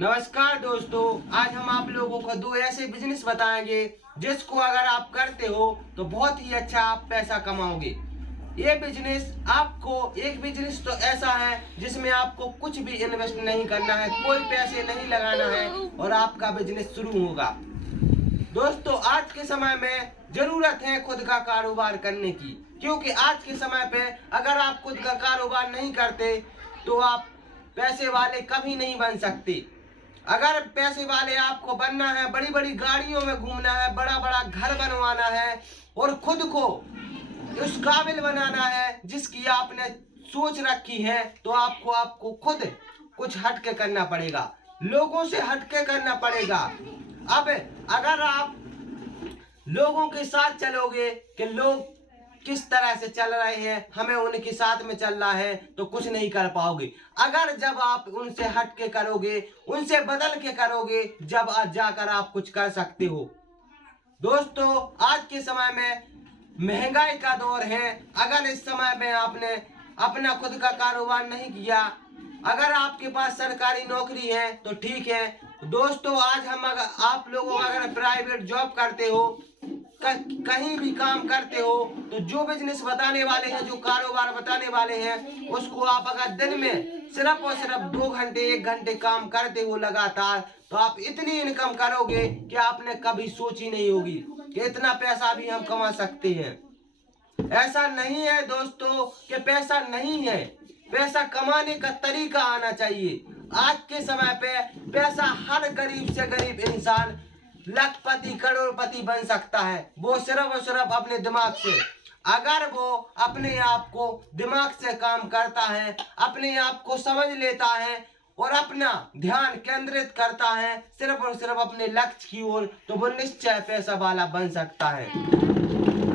नमस्कार दोस्तों, आज हम आप लोगों को दो ऐसे बिजनेस बताएंगे जिसको अगर आप करते हो तो बहुत ही अच्छा आप पैसा कमाओगे। ये बिजनेस आपको एक बिजनेस तो ऐसा है जिसमें आपको कुछ भी इन्वेस्ट नहीं करना है, कोई पैसे नहीं लगाना है और आपका बिजनेस शुरू होगा। दोस्तों, आज के समय में जरूरत है खुद का कारोबार करने की, क्योंकि आज के समय पे अगर आप खुद का कारोबार नहीं करते तो आप पैसे वाले कभी नहीं बन सकते। अगर पैसे वाले आपको बनना है, बड़ी बड़ी गाड़ियों में घूमना है, बड़ा बड़ा घर बनवाना है और खुद को उस काबिल बनाना है जिसकी आपने सोच रखी है, तो आपको खुद कुछ हटके करना पड़ेगा, लोगों से हटके करना पड़ेगा। अब अगर आप लोगों के साथ चलोगे कि लोग किस तरह से चल रहे हैं, हमें उनके साथ में चलना है, तो कुछ नहीं कर पाओगे। अगर जब आप उनसे हट के करोगे, उनसे बदल के करोगे, जब जाकर आप कुछ कर सकते हो। दोस्तों, आज के समय में महंगाई का दौर है। अगर इस समय में आपने अपना खुद का कारोबार नहीं किया, अगर आपके पास सरकारी नौकरी है तो ठीक है। दोस्तों, आज हम अगर आप लोगों अगर प्राइवेट जॉब करते हो, कहीं भी काम करते हो, तो जो बिजनेस बताने वाले हैं, जो कारोबार बताने वाले हैं, उसको आप अगर दिन में सिर्फ और सिर्फ 2 घंटे 1 घंटे काम करते हो लगातार, तो आप इतनी इनकम करोगे कि आपने कभी सोची नहीं होगी कि इतना पैसा भी हम कमा सकते हैं। ऐसा नहीं है दोस्तों कि पैसा नहीं है, पैसा कमाने का तरीका आना चाहिए। आज के समय पे पैसा हर गरीब से गरीब इंसान लखपति करोड़पति बन सकता है, वो सिर्फ और सिर्फ अपने दिमाग से। अगर वो अपने आप को दिमाग से काम करता है, अपने आप को समझ लेता है और अपना ध्यान केंद्रित करता है सिर्फ और सिर्फ अपने लक्ष्य की ओर, तो वो निश्चय पैसा वाला बन सकता है।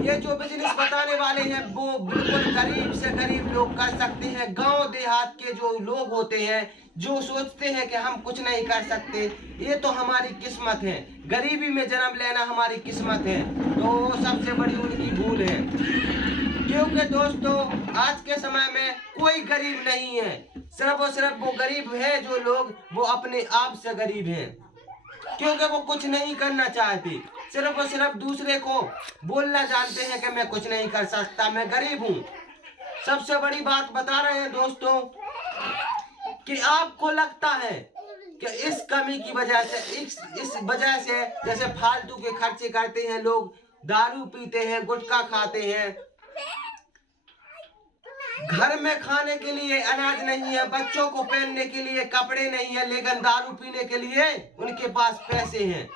ये जो बिजनेस बताने वाले हैं वो बिल्कुल गरीब से गरीब लोग कर सकते हैं। गांव देहात के जो लोग होते हैं, जो सोचते हैं कि हम कुछ नहीं कर सकते, ये तो हमारी किस्मत है, गरीबी में जन्म लेना हमारी किस्मत है, तो वो सबसे बड़ी उनकी भूल है। क्योंकि दोस्तों, आज के समय में कोई गरीब नहीं है, सिर्फ और सिर्फ वो गरीब है जो लोग वो अपने आप से गरीब हैं, क्योंकि वो कुछ नहीं करना चाहते, सिर्फ और सिर्फ दूसरे को बोलना जानते हैं कि मैं कुछ नहीं कर सकता, मैं गरीब हूँ। सबसे बड़ी बात बता रहे हैं दोस्तों कि आपको लगता है कि इस कमी की वजह से, इस वजह से जैसे फालतू के खर्चे करते हैं लोग, दारू पीते हैं, गुटखा खाते हैं, घर में खाने के लिए अनाज नहीं है, बच्चों को पहनने के लिए कपड़े नहीं है, लेकिन दारू पीने के लिए उनके पास पैसे हैं।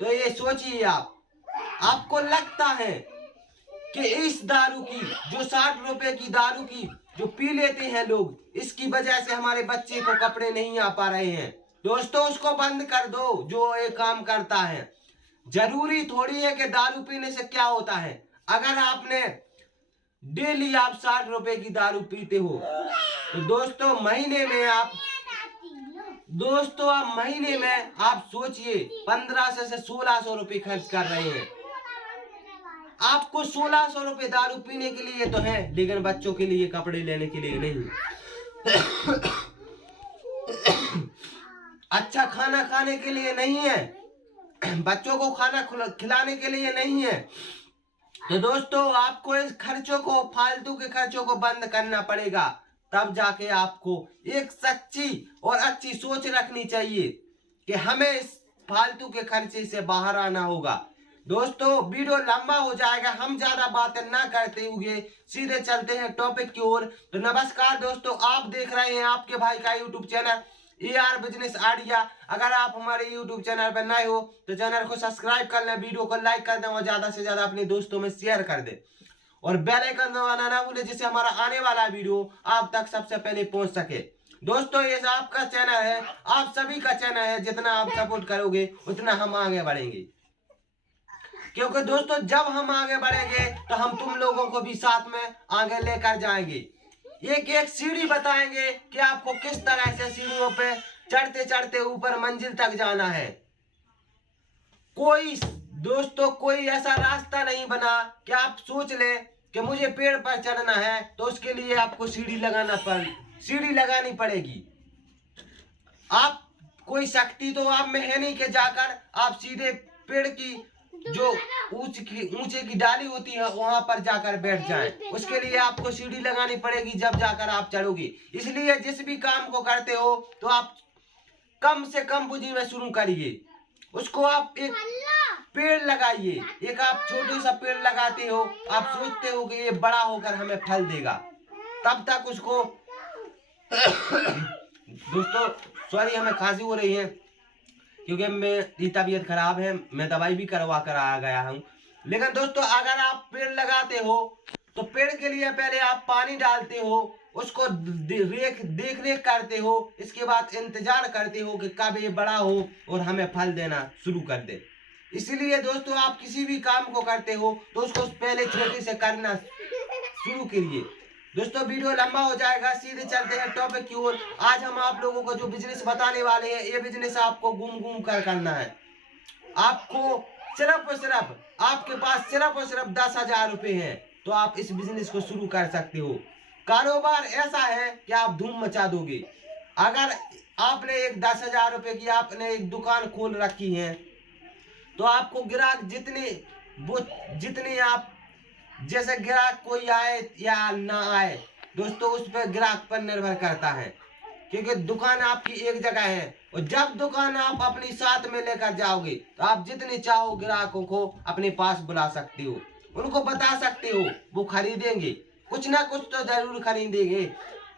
तो ये सोचिए, आपको लगता है कि इस दारू की, जो 60 रुपए की दारू की जो पी लेते हैं लोग, इसकी वजह से हमारे बच्चे को कपड़े नहीं आ पा रहे हैं। दोस्तों, उसको बंद कर दो जो ये काम करता है। जरूरी थोड़ी है कि दारू पीने से क्या होता है। अगर आपने डेली आप 60 रुपए की दारू पीते हो, तो दोस्तों महीने में आप सोचिए 1500 से 1600 रुपए खर्च कर रहे हैं। आपको 1600 रुपए दारू पीने के लिए तो है, लेकिन बच्चों के लिए कपड़े लेने के लिए नहीं। अच्छा खाना खाने के लिए नहीं है, बच्चों को खाना खिलाने के लिए नहीं है। तो दोस्तों, आपको इस खर्चों को, फालतू के खर्चों को बंद करना पड़ेगा, तब जाके आपको एक सच्ची और अच्छी सोच रखनी चाहिए कि हमें इस फालतू के खर्चे से बाहर आना होगा। दोस्तों, वीडियो लंबा हो जाएगा, हम ज्यादा बातें ना करते हुए सीधे चलते हैं टॉपिक की ओर। तो नमस्कार दोस्तों, आप देख रहे हैं आपके भाई का YouTube channel AR business idea. अगर आप हमारे यूट्यूब चैनल पर नए हो तो चैनल को सब्सक्राइब कर लें, वीडियो को लाइक कर दें और ज्यादा से ज्यादा अपने दोस्तों में शेयर कर दें और बेल आइकन दबाना ना भूलें, जिससे हमारा आने वाला वीडियो आप तक सबसे पहले पहुंच सके। दोस्तों, ये आपका चैनल है, आप सभी का चैनल है, जितना आप सपोर्ट करोगे उतना हम आगे बढ़ेंगे। क्योंकि दोस्तों, जब हम आगे बढ़ेंगे तो हम तुम लोगों को भी साथ में आगे लेकर जाएंगे। एक एक सीढ़ी बताएंगे कि आपको किस तरह से सीढ़ियों पे चढ़ते चढ़ते ऊपर मंजिल तक जाना है। कोई ऐसा रास्ता नहीं बना कि आप सोच ले कि मुझे पेड़ पर चढ़ना है तो उसके लिए आपको सीढ़ी लगानी पड़ेगी। आप कोई शक्ति तो आप में है नहीं कि जाकर आप सीधे पेड़ की जो ऊंचे की डाली होती है वहां पर जाकर बैठ जाएं। उसके लिए आपको सीढ़ी लगानी पड़ेगी जब जाकर आप चढ़ोगे। इसलिए जिस भी काम को करते हो तो आप कम से कम पूंजी में शुरू करिए। उसको आप एक पेड़ लगाइए। एक आप छोटे सा पेड़ लगाते हो, आप सोचते हो कि ये बड़ा होकर हमें फल देगा, तब तक उसको दोस्तों सॉरी हमें खांसी हो रही है क्योंकि मेरी तबीयत खराब है, मैं दवाई भी करवा कर आ गया हूँ। लेकिन दोस्तों अगर आप पेड़ लगाते हो तो पेड़ के लिए पहले आप पानी डालते हो, उसको देख रेख करते हो, इसके बाद इंतजार करते हो कि कब ये बड़ा हो और हमें फल देना शुरू कर दे। इसलिए दोस्तों आप किसी भी काम को करते हो तो उसको पहले छोटे से करना शुरू करिए। दोस्तों वीडियो लंबा हो जाएगा, सीधे चलते हैं टॉपिक की ओर। आज हम आप लोगों को जो बिजनेस बताने वाले हैं, ये बिजनेस आपको घूम घूम कर करना है। आपको सिर्फ और सिर्फ आपके पास सिर्फ और सिर्फ 10,000 रुपए हैं तो आप इस बिजनेस को शुरू कर सकते हो। कारोबार ऐसा है कि आप धूम मचा दोगे। अगर आपने एक 10,000 रुपए की आपने एक दुकान खोल रखी है तो आपको ग्राहक जितने आप जैसे ग्राहक कोई आए या ना आए दोस्तों उस पर ग्राहक पर निर्भर करता है, क्योंकि दुकान आपकी एक जगह है और जब दुकान आप अपनी साथ में लेकर जाओगे तो आप जितने चाहो ग्राहकों को अपने पास बुला सकते हो, उनको बता सकते हो, वो खरीदेंगे, कुछ ना कुछ तो जरूर खरीदेंगे।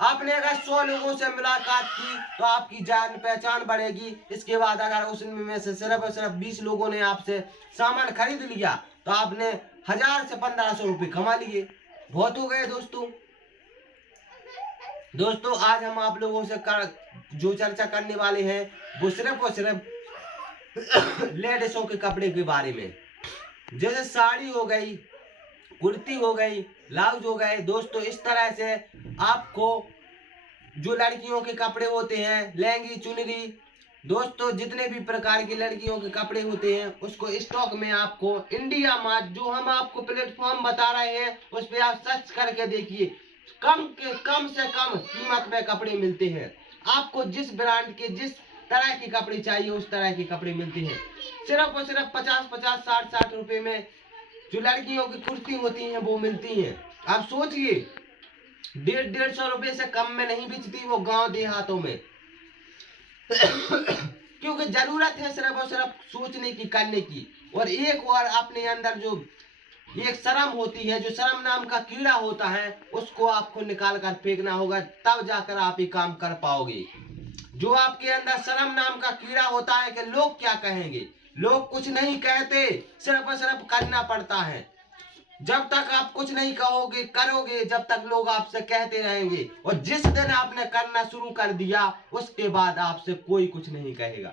आपने अगर 100 लोगों से मुलाकात की तो आपकी जान पहचान बढ़ेगी। इसके बाद अगर उसमें से सिर्फ और सिर्फ 20 लोगों ने आपसे सामान खरीद लिया तो आपने 1000 से 1500 रुपये कमा लिए, बहुत हो गए दोस्तों आज हम आप लोगों से जो चर्चा करने वाले हैं वो सिर्फ और सिर्फ लेडीजों के कपड़े के बारे में। जैसे साड़ी हो गई, कुर्ती हो गई, ब्लाउज हो गए। दोस्तों इस तरह से आपको जो लड़कियों के कपड़े होते हैं, लहंगी चुनरी, दोस्तों जितने भी प्रकार की लड़कियों के कपड़े होते हैं उसको स्टॉक में आपको इंडिया मार्ट जो हम आपको प्लेटफॉर्म बता रहे हैं उस पर आप सर्च करके देखिए, कम से कम कीमत में कपड़े मिलते हैं। आपको जिस ब्रांड के जिस तरह के कपड़े चाहिए उस तरह के कपड़े मिलते हैं। सिर्फ और सिर्फ 50-50, 60-60 रुपए में जो लड़कियों की कुर्ती होती हैं वो मिलती हैं। आप सोचिए 150-150 रुपए से कम में नहीं बिकती वो गांव देहातों में क्योंकि जरूरत है सिर्फ और सिर्फ सोचने की, करने की। और एक और अपने अंदर जो एक शर्म होती है, जो शर्म नाम का कीड़ा होता है, उसको आपको निकाल कर फेंकना होगा, तब जाकर आप ये काम कर पाओगे। जो आपके अंदर शर्म नाम का कीड़ा होता है कि लोग क्या कहेंगे, लोग कुछ नहीं कहते, सिर्फ और सिर्फ करना पड़ता है। जब तक आप कुछ नहीं कहोगे करोगे, जब तक लोग आपसे कहते रहेंगे, और जिस दिन आपने करना शुरू कर दिया उसके बाद आपसे कोई कुछ नहीं कहेगा।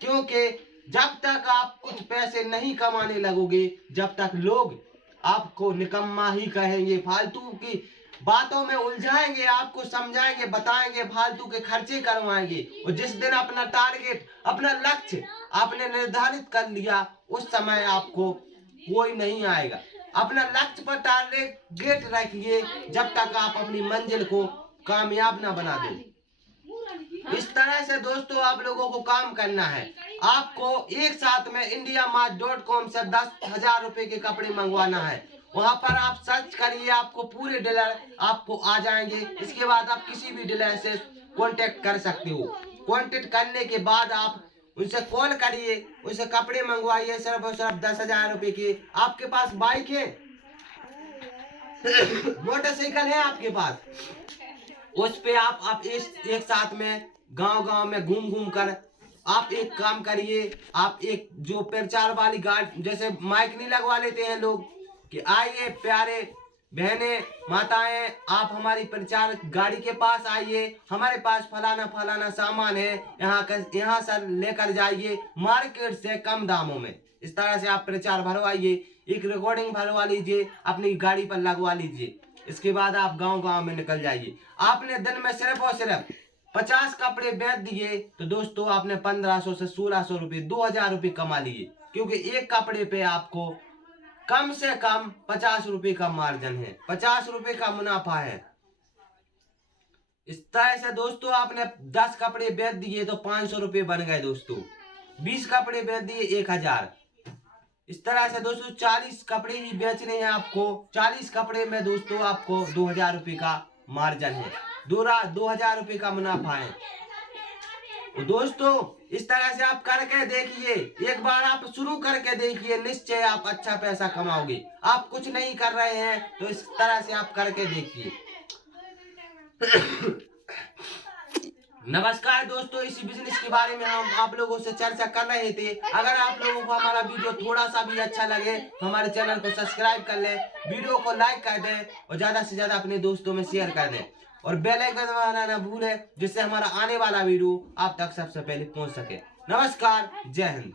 क्योंकि जब तक आप कुछ पैसे नहीं कमाने लगोगे जब तक लोग आपको निकम्मा ही कहेंगे, फालतू की बातों में उलझाएंगे, आपको समझाएंगे, बताएंगे, फालतू के खर्चे करवाएंगे। और जिस दिन अपना टारगेट, अपना लक्ष्य आपने निर्धारित कर लिया उस समय आपको कोई नहीं आएगा। अपना लक्ष्य पर टारगेट रखिए जब तक आप अपनी मंजिल को कामयाब ना बना दें। इस तरह से दोस्तों आप लोगों को काम करना है। आपको एक साथ में indiamart.com से 10,000 रुपए के कपड़े मंगवाना है। वहां पर आप सर्च करिए, आपको पूरे डीलर आपको आ जाएंगे। इसके बाद आप किसी भी डीलर से कांटेक्ट कर सकते हो। कांटेक्ट करने के बाद आप उनसे कॉल करिए, उनसे कपड़े मंगवाइए सिर्फ और सिर्फ 10,000 रुपए के। आपके पास बाइक है, मोटरसाइकिल है आपके पास, उस पे आप एक साथ में गांव में घूम कर आप एक काम करिए। आप एक जो प्रचार वाली गाड़ी जैसे माइक नहीं लगवा लेते हैं लोग कि आइए प्यारे बहनें माताएं, आप हमारी प्रचार गाड़ी के पास आइए, हमारे पास फलाना सामान है, यहाँ से लेकर जाइए मार्केट से कम दामों में। इस तरह से आप प्रचार भरवाइए, एक रिकॉर्डिंग भरवा लीजिए, अपनी गाड़ी पर लगवा लीजिए। इसके बाद आप गांव में निकल जाइए। आपने दिन में सिर्फ और सिर्फ 50 कपड़े बेच दिए तो दोस्तों आपने 1500 से 1600 रुपये, 2000 रुपये कमा लिए। क्योंकि एक कपड़े पे आपको कम से कम 50 रुपये का मार्जिन है, 50 रुपये का मुनाफा है। इस तरह से दोस्तों आपने 10 कपड़े बेच दिए तो 500 रुपये बन गए दोस्तों। 20 कपड़े बेच दिए 1000। इस तरह से दोस्तों 40 कपड़े ही बेचने हैं आपको। 40 कपड़े में दोस्तों आपको 2000 रुपये का मार्जिन है, 2000 रुपये का मुनाफा है। तो दोस्तों इस तरह से आप करके देखिए, एक बार आप शुरू करके देखिए, निश्चय आप अच्छा पैसा कमाओगे। आप कुछ नहीं कर रहे हैं तो इस तरह से आप करके देखिए। नमस्कार दोस्तों, इसी बिजनेस के बारे में हम आप लोगों से चर्चा कर रहे थे। अगर आप लोगों को हमारा वीडियो थोड़ा सा भी अच्छा लगे तो हमारे चैनल को सब्सक्राइब कर लें, वीडियो को लाइक कर दें और ज्यादा से ज्यादा अपने दोस्तों में शेयर कर दें और बेल आइकन दबाना ना भूलें, जिससे हमारा आने वाला वीडियो आप तक सबसे पहले पहुंच सके। नमस्कार, जय हिंद।